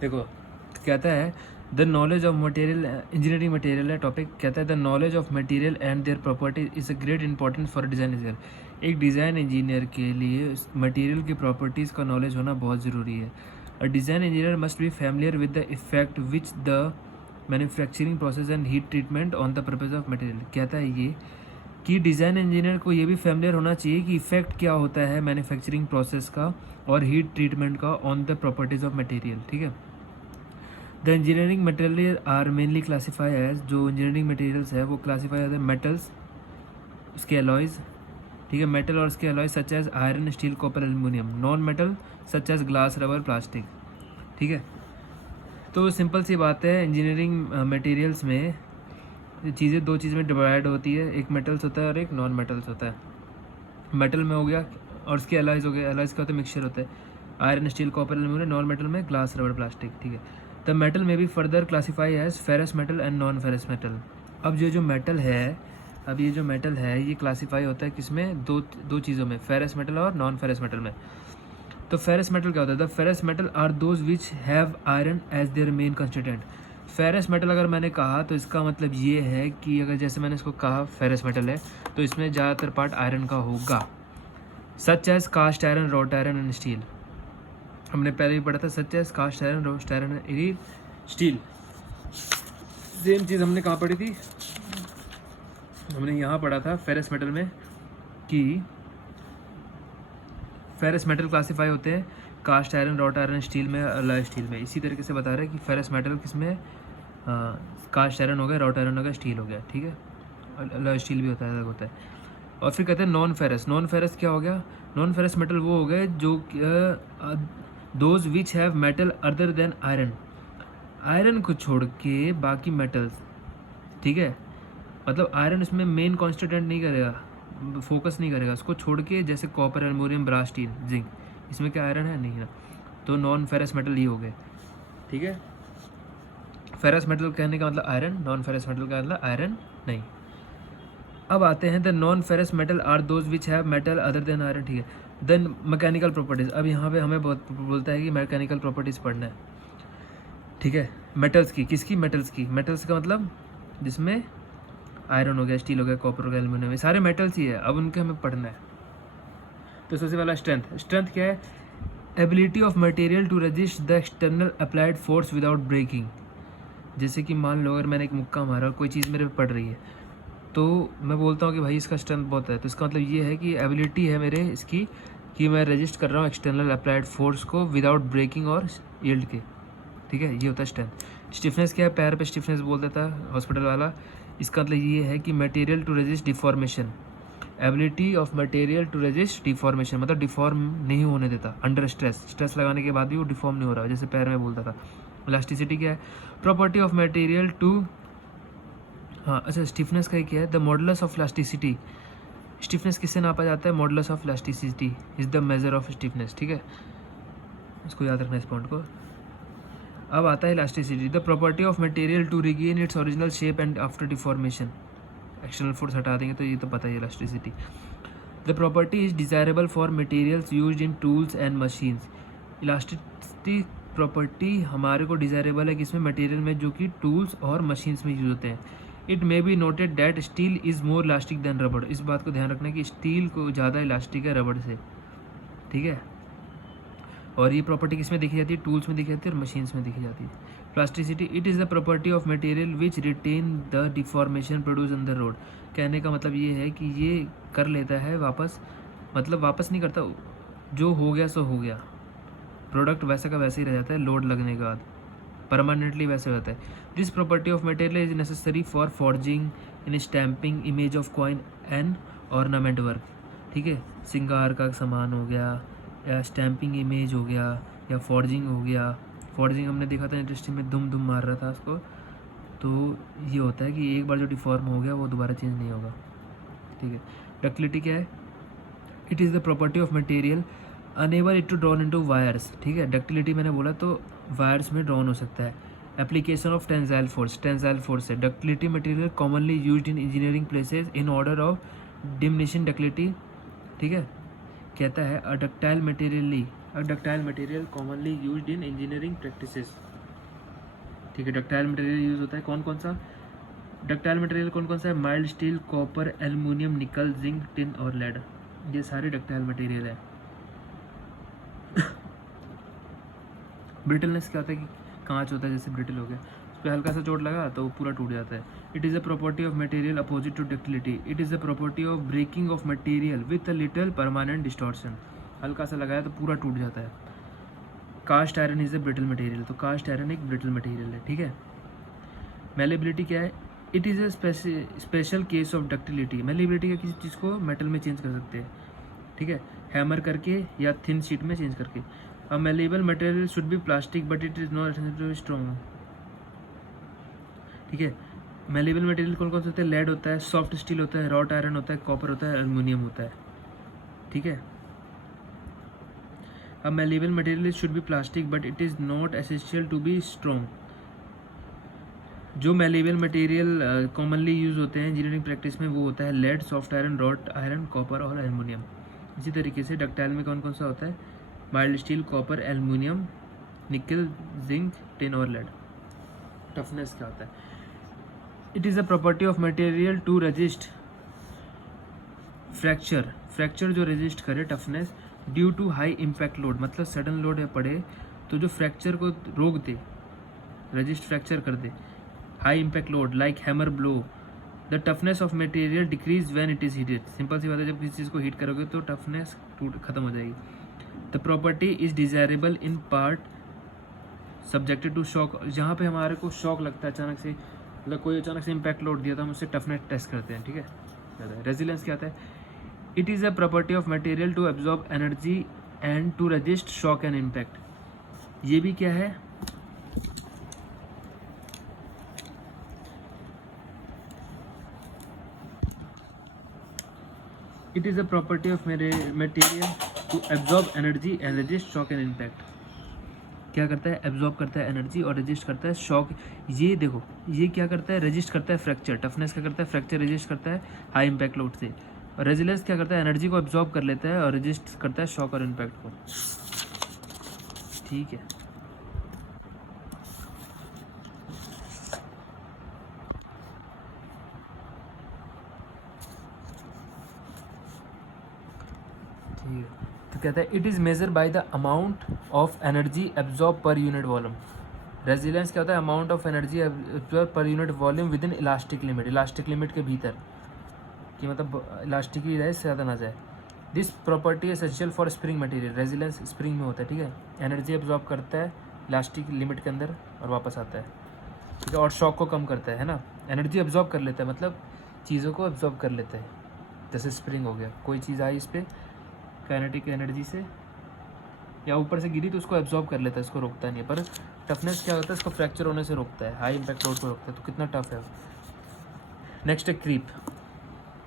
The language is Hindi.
देखो कहता है the knowledge of material, engineering material है टॉपिक। कहता है the knowledge of material and their property is a great importance for design engineer. एक डिज़ाइन इंजीनियर के लिए मटेरियल की प्रॉपर्टीज़ का नॉलेज होना बहुत ज़रूरी है। A design engineer must be familiar with the effect which the manufacturing process and heat treatment on the purpose of material. कहता है ये कि डिज़ाइन इंजीनियर को ये भी फैमिलियर होना चाहिए कि इफेक्ट क्या होता है मैन्युफैक्चरिंग प्रोसेस का और हीट ट्रीटमेंट का on the properties of material. ठीक है। The engineering material are mainly classify as, जो इंजीनियरिंग मटेरियल्स है वो क्लासीफाई एज मेटल्स, उसके अलॉयज़। ठीक है, मेटल और उसके alloys such as iron, steel, copper, aluminium. Non metal such as glass, rubber, plastic. ठीक है, तो सिंपल सी बात है, इंजीनियरिंग मटेरियल्स में चीज़ें दो चीज़ में डिवाइड होती है, एक मेटल्स होता है और एक नॉन मेटल्स होता है। मेटल में हो गया और उसके अलॉयज़ हो गया, अलॉयज़ का होता है मिक्सचर होता है, iron, steel, copper, aluminium. Non metal में ग्लास, रबर, प्लास्टिक। ठीक है, द मेटल में भी further classify as ferrous metal and non ferrous metal. अब जो मेटल है, अब ये जो मेटल है ये क्लासीफाई होता है किसमें, दो चीज़ों में, फेरस मेटल और नॉन फेरस मेटल में। तो फेरस मेटल क्या होता है, the ferrous metal are those which have iron as their main constituent. Ferrous metal अगर मैंने कहा तो इसका मतलब ये है कि अगर जैसे मैंने इसको कहा फेरस मेटल है तो इसमें ज़्यादातर पार्ट आयरन का होगा। Such as cast iron, wrought iron and steel. हमने पहले भी पढ़ा था, such as cast iron, wrought iron and steel. Same चीज़ हमने कहाँ पढ़ी थी, हमने यहाँ पढ़ा था फेरस मेटल में कि फेरस मेटल क्लासीफाई होते हैं cast iron, wrought iron, steel में, अलॉय स्टील में। इसी तरीके से बता रहे हैं कि फेरस मेटल किसमें, कास्ट आयरन हो गया, रॉट आयरन हो गया, स्टील हो गया। ठीक है, अलॉय स्टील भी होता है, अलग होता है। और फिर कहते हैं नॉन फेरस। नॉन फेरस क्या हो गया, नॉन फेरस मेटल वो हो गए जो those which have metal other than iron. Iron को छोड़ के बाकी मेटल्स। ठीक है, मतलब आयरन इसमें मेन कॉन्स्टिट्यूएंट नहीं करेगा, फोकस नहीं करेगा, उसको छोड़ के जैसे copper, aluminium, brass, steel, zinc, इसमें क्या आयरन है, नहीं है, तो नॉन फेरस मेटल ये हो गए। ठीक है, फेरस मेटल कहने का मतलब आयरन, नॉन फेरस मेटल का मतलब आयरन नहीं। अब आते हैं the non ferrous metal are those which have metal other than iron. ठीक है, देन मैकेनिकल प्रॉपर्टीज। अब यहाँ पे हमें बहुत बोलता है कि मैकेनिकल प्रॉपर्टीज पढ़ना है। ठीक है, मेटल्स की, किसकी, मेटल्स की। मेटल्स का मतलब जिसमें आयरन हो गया, स्टील हो गया, कॉपर हो गया, एल्यूमिनियम, ये सारे मेटल्स ही है। अब उनके हमें पढ़ना है। तो सबसे पहला स्ट्रेंथ। स्ट्रेंथ क्या है, ability of material to resist the external applied force without breaking. जैसे कि मान लो अगर मैंने एक मुक्का मारा और कोई चीज़ मेरे पे पड़ रही है तो मैं बोलता हूँ कि भाई इसका स्ट्रेंथ बहुत है, तो इसका मतलब ये है कि एबिलिटी है मेरे इसकी कि मैं रजिस्ट कर रहा हूँ एक्सटर्नल अप्लाइड फोर्स को विदाउट ब्रेकिंग और यील्ड के। ठीक है, ये होता है स्ट्रेंथ। स्टिफनेस क्या है, पैर पे स्टिफनेस बोल देता है हॉस्पिटल वाला, इसका मतलब ये है कि material to resist deformation. Ability of material to resist deformation मतलब डिफॉर्म नहीं होने देता अंडर स्ट्रेस, स्ट्रेस लगाने के बाद भी वो डिफॉर्म नहीं हो रहा, जैसे पैर में बोलता था। इलास्टिसिटी क्या है, प्रॉपर्टी ऑफ मटेरियल टू, हाँ अच्छा, स्टिफनेस का क्या है, the modulus of elasticity. Stiffness किससे नापा जाता है, modulus of elasticity is the measure of stiffness. ठीक है, इसको याद रखना इस पॉइंट को। अब आता है elasticity, the property of material to regain its original shape and after deformation. External force हटा देंगे तो ये तो पता ही है elasticity. The property is desirable for materials used in tools and machines. Elasticity property हमारे को डिजायरेबल है किसमें, मटेरियल में जो कि टूल्स और मशीन्स में यूज होते हैं। It may be noted that steel is more elastic than rubber. इस बात को ध्यान रखना कि स्टील को ज़्यादा इलास्टिक है रबड़ से। ठीक है, और ये प्रॉपर्टी किस में देखी जाती है, टूल्स में देखी जाती है और मशीन्स में देखी जाती है। Plasticity, it is the property of material which retain the deformation produce on the road. कहने का मतलब ये है कि ये कर लेता है वापस, मतलब वापस नहीं करता, जो हो गया सो हो गया, प्रोडक्ट वैसा का वैसे ही रह जाता है लोड लगने के बाद, परमानेंटली वैसे होता है। This property of material is necessary for forging in stamping image of coin and ornament work. ठीक है, सिंगार का सामान हो गया या स्टैम्पिंग इमेज हो गया या फॉर्जिंग हो गया। फॉर्जिंग हमने देखा था इंडस्ट्री में, दुम दुम मार रहा था उसको, तो ये होता है कि एक बार जो डिफॉर्म हो गया वो दोबारा चेंज नहीं होगा। ठीक है, डक्टिलिटी क्या है, it is the property of material enable it to drawn into wires. ठीक है, डक्टिलिटी मैंने बोला तो वायर्स में ड्रॉन हो सकता है। Application of tensile force, tensile force है। Ductility material commonly used in engineering places in order of diminution ductility. ठीक है, कहता है a ductile material commonly used in engineering practices. ठीक है। डक्टाइल मटेरियल यूज़ होता है कौन कौन सा, डक्टाइल मटेरियल कौन कौन सा है, mild steel, copper, aluminium, nickel, zinc, tin और लेड, ये सारे डक्टाइल मटेरियल है। ब्रिटलनेस क्या होता है कि कांच होता है जैसे ब्रिटल हो गया, उस पर हल्का सा चोट लगा तो वो पूरा टूट जाता है। It is a property of material opposite to ductility, it is a property of breaking of material with a little permanent distortion, हल्का सा लगाया तो पूरा टूट जाता है। Cast iron is a brittle material, तो कास्ट आयरन एक ब्रिटल मटेरियल है, ठीक है। मेलेबिलिटी क्या है, it is a special case of ductility, malleability का किसी चीज़ को मेटल में चेंज कर सकते हैं, ठीक है, हैमर करके या थिन शीट में चेंज करके। A malleable material should be plastic but it is not strong, ठीक है। मेलेबल मटेरियल कौन कौन से होते हैं, लेड होता है, सॉफ्ट स्टील होता है, रॉट आयरन होता है, कॉपर होता है, एल्युमिनियम होता है, ठीक है। A malleable material should be plastic but it is not essential to be strong, जो मेलेबल मटेरियल कॉमनली यूज़ होते हैं इंजीनियरिंग प्रैक्टिस में वो होता है lead, soft iron, wrought iron, copper और एल्युमिनियम। इसी तरीके से डक्टाइल में कौन कौन सा होता है, mild steel, copper, aluminium, nickel, zinc, tin और लेड। टफनेस क्या होता है, it is a property of material to resist fracture, fracture जो रेजिस्ट करे toughness due to high impact load, मतलब सडन लोड पड़े तो जो फ्रैक्चर को रोक दे, रेजिस्ट फ्रैक्चर कर दे। High impact load like hammer blow, the toughness of material decrease when it is heated, simple सी बात है जब किसी चीज़ को हीट करोगे तो टफनेस खत्म हो जाएगी। The property is desirable in part subjected to shock, जहाँ पे हमारे को शॉक लगता है अचानक से, मतलब कोई अचानक से इम्पैक्ट लोड दिया तो हम उससे टफनेस टेस्ट करते हैं, ठीक है। रेजिलेंस क्या होता है, it is a property of material to absorb energy and to resist shock and impact, ये भी क्या है, it is a property of material to absorb energy and resist shock and impact. क्या करता है, एब्जॉर्ब करता है एनर्जी और रेजिस्ट करता है शॉक। ये देखो ये क्या करता है, रेजिस्ट करता है फ्रैक्चर, टफनेस क्या करता है, फ्रैक्चर रेजिस्ट करता है हाई इम्पैक्ट लोड से, और रेजिलेंस क्या करता है, एनर्जी को एब्जॉर्ब कर लेता है और रेजिस्ट करता है शॉक और इम्पैक्ट को, ठीक है। ठीक है, तो कहता है it is measure by the amount of energy absorb per unit volume. Resilience क्या होता है, amount of energy absorb per unit volume with in elastic limit, elastic limit के भीतर, कि मतलब इलास्टिक ही रहे, इससे ज़्यादा ना जाए। This property essential for spring material, resilience spring में होता है, ठीक है। एनर्जी एब्जॉर्ब करता है इलास्टिक लिमिट के अंदर और वापस आता है, ठीक है, और शॉक को कम करता है ना। एनर्जी एब्जॉर्ब कर लेता है मतलब चीज़ों को एब्जॉर्ब कर लेता है, जैसे स्प्रिंग हो गया, कोई चीज़ आई इस पर काइनेटिक एनर्जी से या ऊपर से गिरी तो उसको एब्जॉर्ब कर लेता है, इसको रोकता नहीं है। पर टफनेस क्या होता है, इसको फ्रैक्चर होने से रोकता है, हाई इम्पैक्ट लोड को रोकता है, तो कितना टफ है। नेक्स्ट है क्रीप।